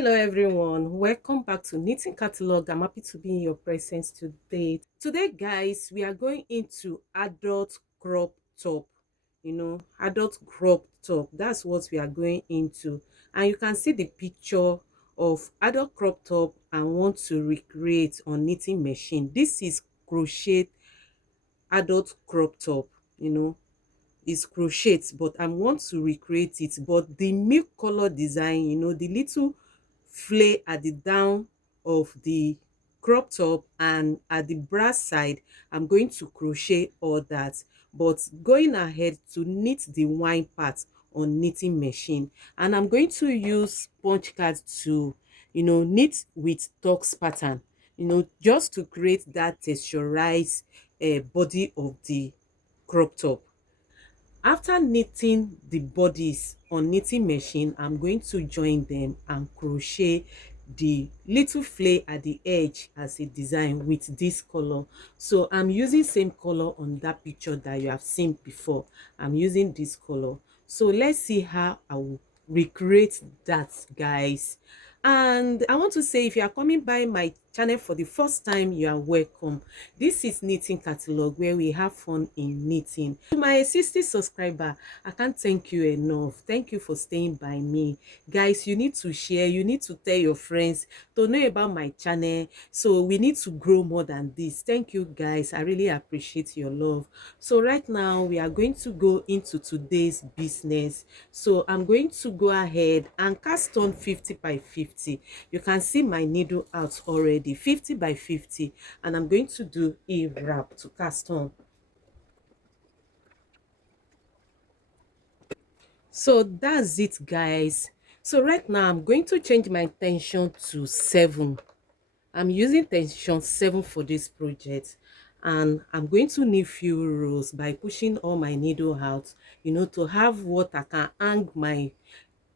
Hello everyone, welcome back to Knitting Catalog. I'm happy to be in your presence today. Today guys, we are going into adult crop top. Adult crop top. That's what we are going into. And you can see the picture of adult crop top and want to recreate on knitting machine. This is crochet adult crop top, is crochet, but I want to recreate it. But the milk color design, the little flare at the down of the crop top and at the brass side, I'm going to crochet all that, but going ahead to knit the wine part on knitting machine. And I'm going to use punch card to knit with tux pattern, just to create that texturized body of the crop top. After knitting the bodies on knitting machine, I'm going to join them and crochet the little flare at the edge as a design with this color. So I'm using same color on that picture that you have seen before. I'm using this color. So let's see how I will recreate that, guys. And I want to say, if you are coming by my channel for the first time, you are welcome. This is Knitting Catalog, where we have fun in knitting. To my existing subscriber, I can't thank you enough. Thank you for staying by me. Guys, you need to share, you need to tell your friends to know about my channel. So we need to grow more than this. Thank you guys. I really appreciate your love. So right now we are going to go into today's business. So I'm going to go ahead and cast on 50 by 50. You can see my needle out already, 50 by 50, and I'm going to do a wrap to cast on. So that's it, guys. So right now I'm going to change my tension to 7. I'm using tension 7 for this project, and I'm going to knit few rows by pushing all my needle out, to have what I can hang my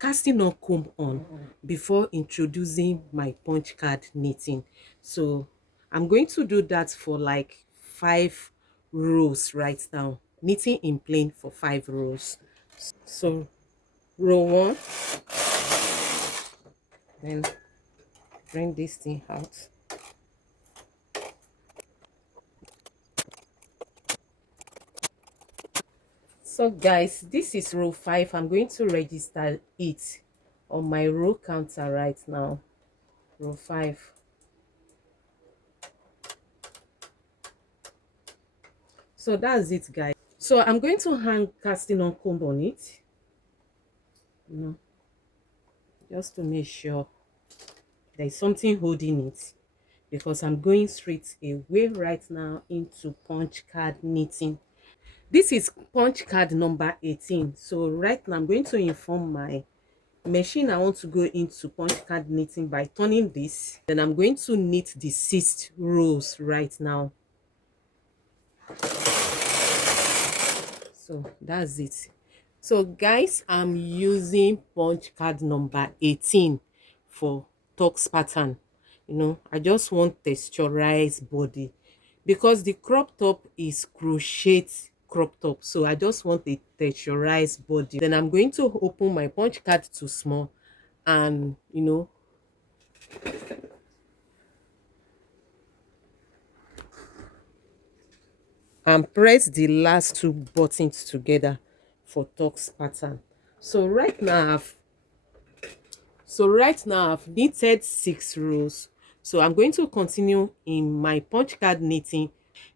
casting on comb on before introducing my punch card knitting. So I'm going to do that for like 5 rows right now, knitting in plain for 5 rows. So row 1, then bring this thing out. So guys, this is row 5. I'm going to register it on my row counter right now. Row 5. So that's it, guys. So I'm going to hang casting on comb on it, you know just to make sure there's something holding it, because I'm going straight away right now into punch card knitting. This is punch card number 18. So right now I'm going to inform my machine I want to go into punch card knitting by turning this. Then I'm going to knit the 6th rows right now. So that's it. So guys, I'm using punch card number 18 for tux pattern. I just want texturized body, because the crop top is crochet crop top, so I just want a texturized body. Then I'm going to open my punch card to small, and and press the last 2 buttons together for tux pattern. So right now I've knitted 6 rows. So I'm going to continue in my punch card knitting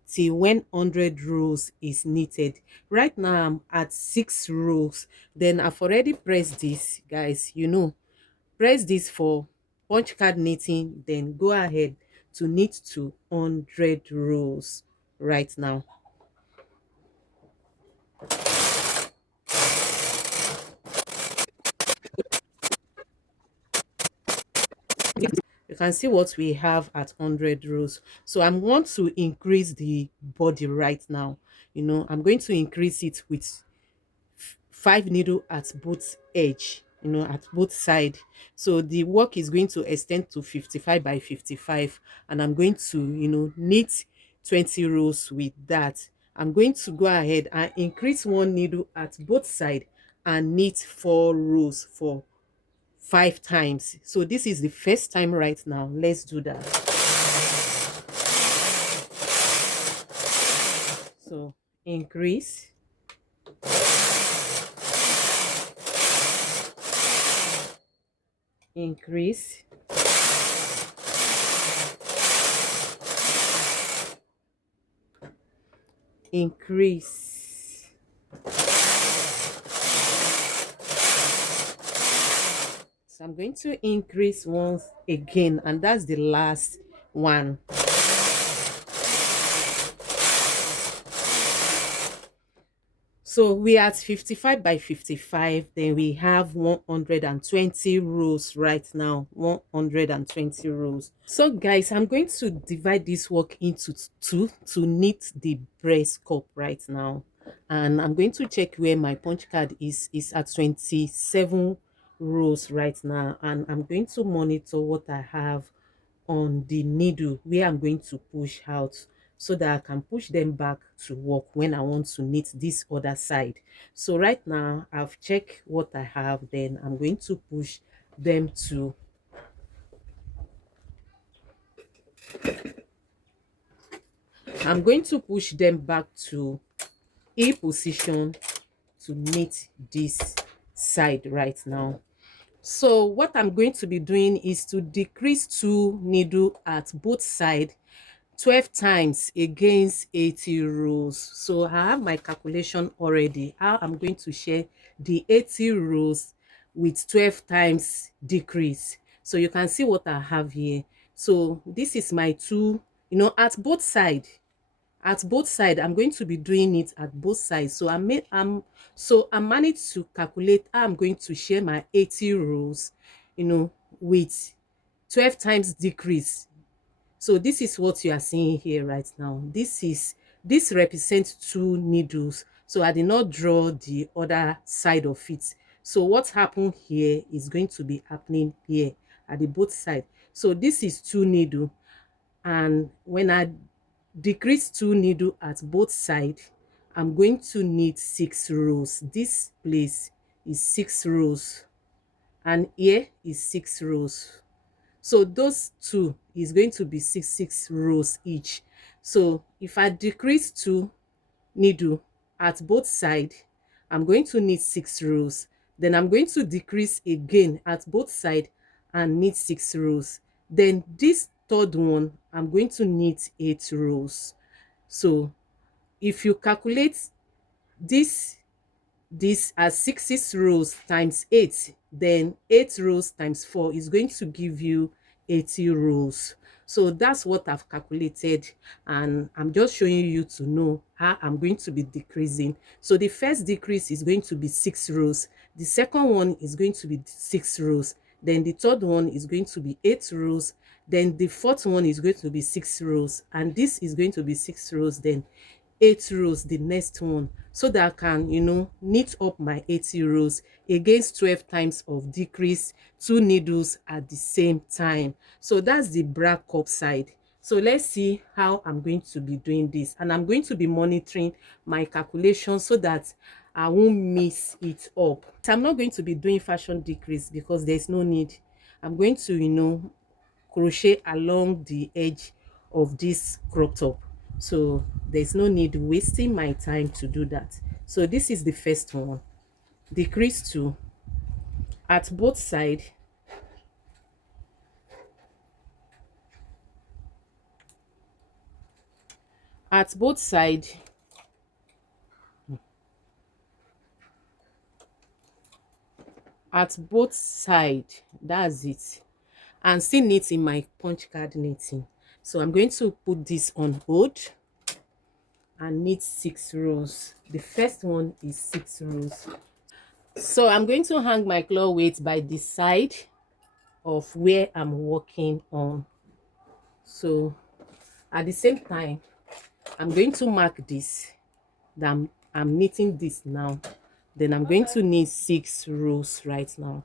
till when 100 rows is knitted. Right now I'm at 6 rows. Then I've already pressed this, guys. Press this for punch card knitting, then go ahead to knit to 100 rows right now. You can see what we have at 100 rows. So I'm going to increase the body right now. I'm going to increase it with 5 needle at both edge, at both side. So the work is going to extend to 55 by 55, and I'm going to knit 20 rows with that. I'm going to go ahead and increase 1 needle at both side and knit 4 rows for 5 times. So this is the first time right now. Let's do that. So increase, increase, increase. So I'm going to increase once again, and that's the last one. So we are at 55 by 55, then we have 120 rows right now. 120 rows. So guys, I'm going to divide this work into two to knit the breast cup right now. And I'm going to check where my punch card is at 27 rows right now, and I'm going to monitor what I have on the needle where I'm going to push out, so that I can push them back to work when I want to knit this other side. So right now I've checked what I have, then I'm going to push them to I'm going to push them back to A position to knit this side right now. So what I'm going to be doing is to decrease 2 needle at both sides 12 times against 80 rows. So I have my calculation already. How I'm going to share the 80 rows with 12 times decrease. So you can see what I have here. So this is my two, at both sides. At both sides, I'm going to be doing it at both sides. So I managed to calculate how I'm going to share my 80 rows, with 12 times decrease. So this is what you are seeing here right now. This represents 2 needles. So I did not draw the other side of it. So what happened here is going to be happening here at the both side. So this is 2 needle, and when I decrease 2 needle at both sides, I'm going to need 6 rows. This place is 6 rows, and here is 6 rows. So those two is going to be 6 rows each. So if I decrease 2 needle at both sides, I'm going to knit 6 rows. Then I'm going to decrease again at both sides and knit 6 rows. Then this third one, I'm going to knit 8 rows. So if you calculate this as 6 rows times 8, then 8 rows times 4 is going to give you 80 rows. So that's what I've calculated, and I'm just showing you to know how I'm going to be decreasing. So the first decrease is going to be 6 rows, the second one is going to be 6 rows, then the third one is going to be 8 rows, then the fourth one is going to be 6 rows, and this is going to be 6 rows, then 8 rows the next one, so that I can knit up my 80 rows against 12 times of decrease 2 needles at the same time. So that's the bra cup side. So let's see how I'm going to be doing this, and I'm going to be monitoring my calculation so that I won't mess it up. So I'm not going to be doing fashion decrease because there's no need. I'm going to crochet along the edge of this crop top, so there's no need wasting my time to do that. So this is the first one. Decrease 2 at both sides, at both sides, at both sides, that's it. And still knit in my punch card knitting. So I'm going to put this on hold and knit 6 rows. The first one is 6 rows. So I'm going to hang my claw weight by the side of where I'm working on. So at the same time, I'm going to mark this that I'm knitting this now. Then I'm going to knit 6 rows right now.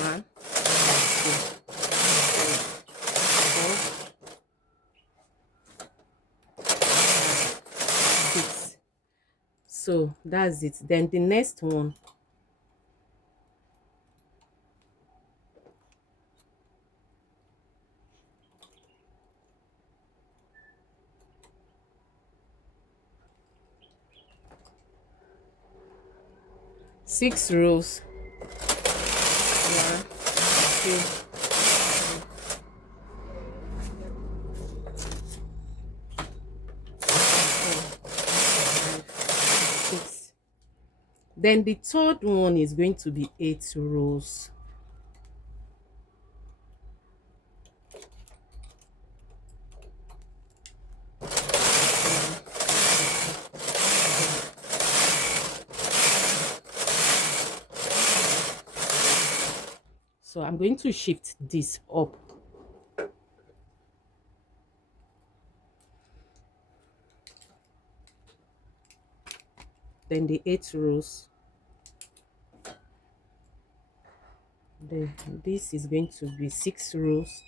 1, 2, 4, 6. So that's it. Then the next one, 6 rows. One, two, 6. Then the third one is going to be 8 rows. So I'm going to shift this up. Then the 8 rows. Then this is going to be 6 rows.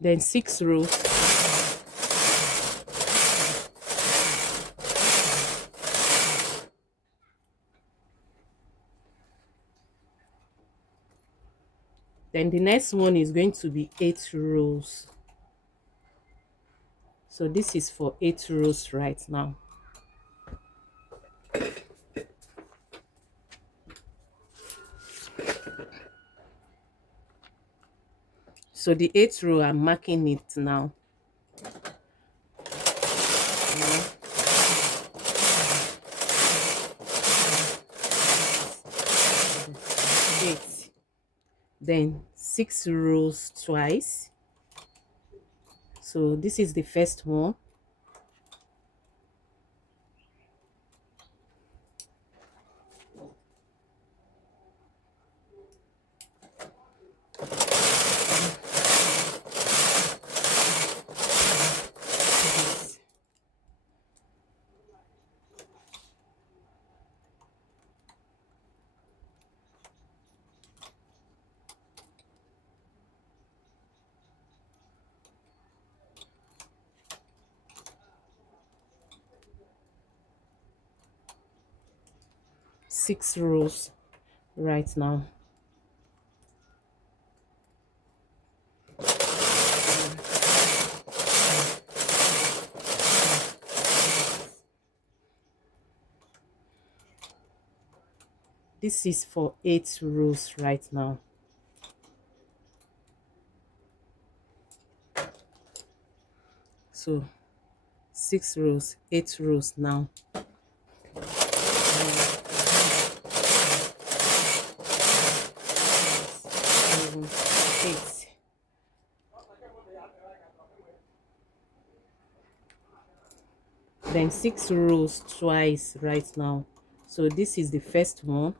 Then 6 rows. Then the next one is going to be 8 rows. So this is for 8 rows right now. So the 8th row, I'm marking it now. 8. Then 6 rows twice. So this is the first one. Six rows right now. This is for 8 rows right now. So 6 rows, 8 rows now. 8. Then 6 rows twice right now. So this is the first one.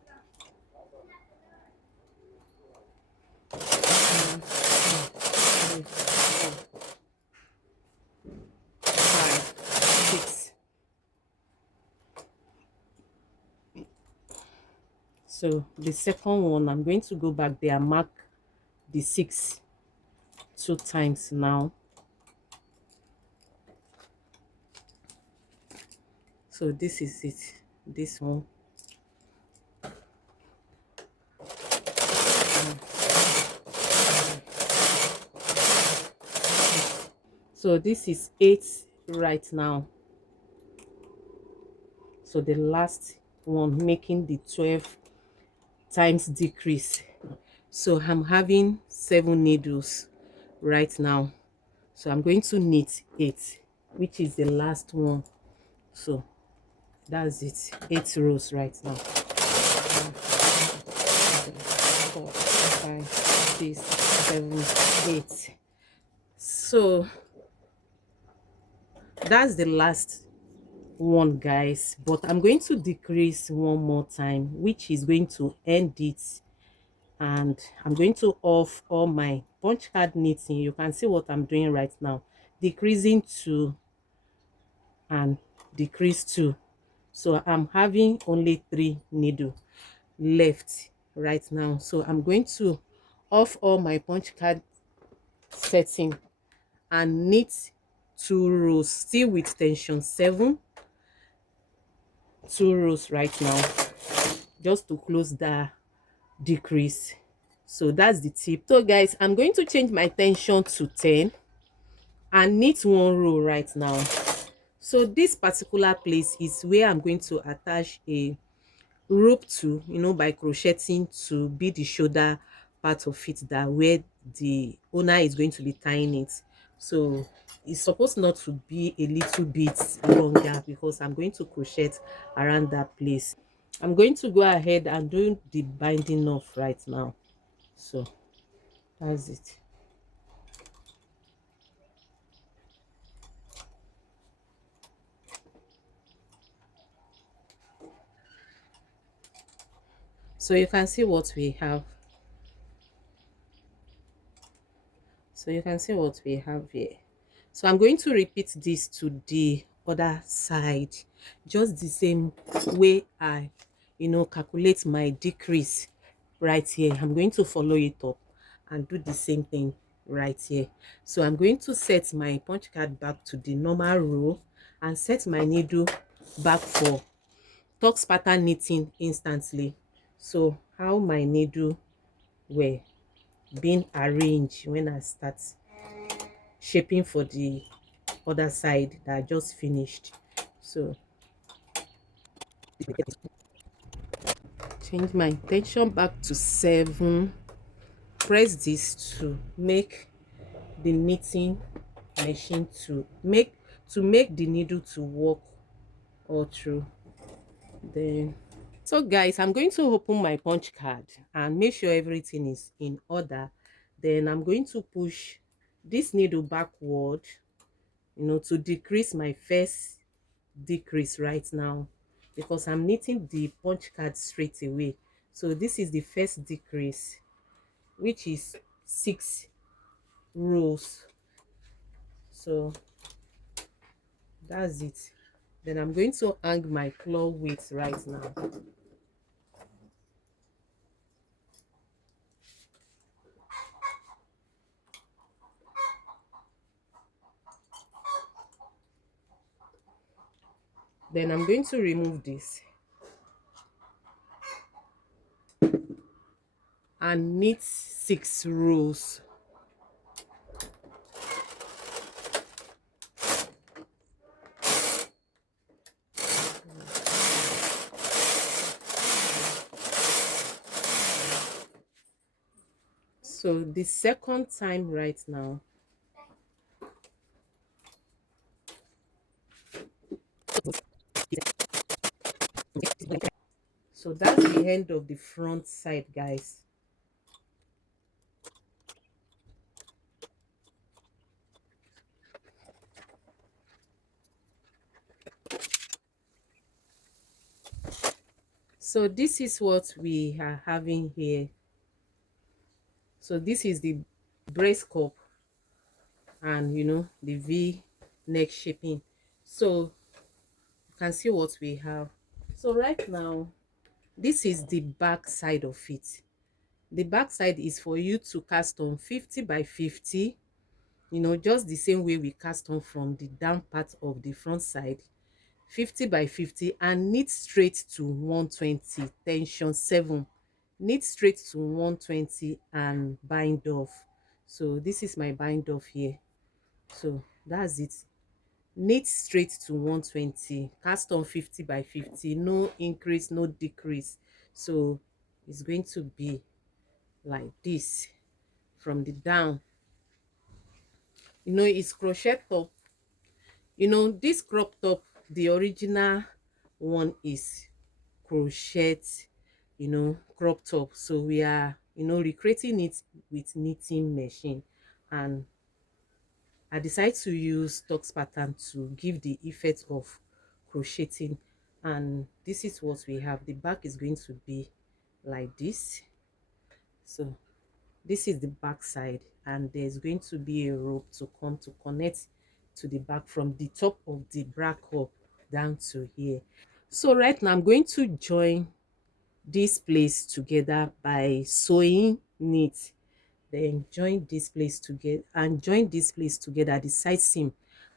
6. So the second one, I'm going to go back there and mark the 6 2 times now. So this is it, this one. So this is 8 right now. So the last one, making the 12 times decrease. So I'm having 7 needles right now. So I'm going to knit 8, which is the last one. So that's it, 8 rows right now. 1, 2, 3, 4, 5, 6, 7, 8. So that's the last one, guys, but I'm going to decrease one more time, which is going to end it, and I'm going to off all my punch card knitting. You can see what I'm doing right now, decreasing 2 and decrease 2. So I'm having only 3 needle left right now. So I'm going to off all my punch card setting and knit 2 rows still with tension 7, 2 rows right now, just to close the decrease. So that's the tip. So guys, I'm going to change my tension to 10 and knit 1 row right now. So this particular place is where I'm going to attach a rope to, by crocheting to be the shoulder part of it, that where the owner is going to be tying it. So it's supposed not to be a little bit longer because I'm going to crochet around that place. I'm going to go ahead and do the binding off right now. So that's it. So you can see what we have. So you can see what we have here. So I'm going to repeat this to the other side, just the same way I, calculate my decrease right here. I'm going to follow it up and do the same thing right here. So I'm going to set my punch card back to the normal row and set my needle back for tux pattern knitting instantly. So how my needle were being arranged when I start shaping for the other side that I just finished. So change my tension back to 7. Press this to make the knitting machine to make the needle to work all through. Then so guys, I'm going to open my punch card and make sure everything is in order. Then I'm going to push this needle backward, to decrease my first decrease right now, because I'm knitting the punch card straight away. So this is the first decrease, which is 6 rows. So that's it. Then I'm going to hang my claw weight right now. Then I'm going to remove this and knit 6 rows. So the second time right now. So that's the end of the front side, guys. So this is what we are having here. So this is the brace cup and the V neck shaping. So you can see what we have. So right now, this is the back side of it. The back side is for you to cast on 50 by 50, just the same way we cast on from the down part of the front side, 50 by 50, and knit straight to 120, tension 7, knit straight to 120 and bind off. So this is my bind off here. So that's it. Knit straight to 120, cast on 50 by 50, no increase, no decrease. So it's going to be like this from the down. It's crochet top. This crop top, the original one is crochet, crop top. So we are, recreating it with knitting machine, and I decided to use tux pattern to give the effect of crocheting. And this is what we have. The back is going to be like this. So this is the back side, and there's going to be a rope to come to connect to the back from the top of the bra cup down to here. So right now I'm going to join this place together by sewing knit. then join this place together and join this place together, the side seam,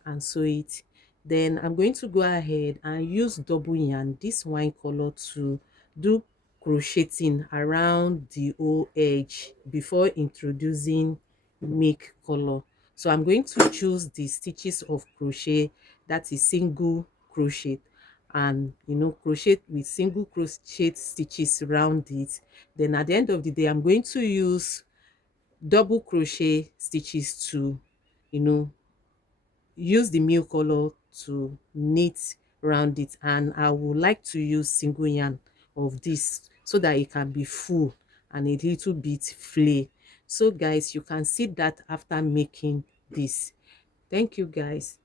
and sew it. Then I'm going to go ahead and use double yarn, this wine color, to do crocheting around the whole edge before introducing make color. So I'm going to choose the stitches of crochet, that is single crochet, and crochet with single crochet stitches around it. Then at the end of the day, I'm going to use double crochet stitches to you know use the milk color to knit around it, and I would like to use single yarn of this so that it can be full and a little bit flay. So guys, you can see that after making this. Thank you guys.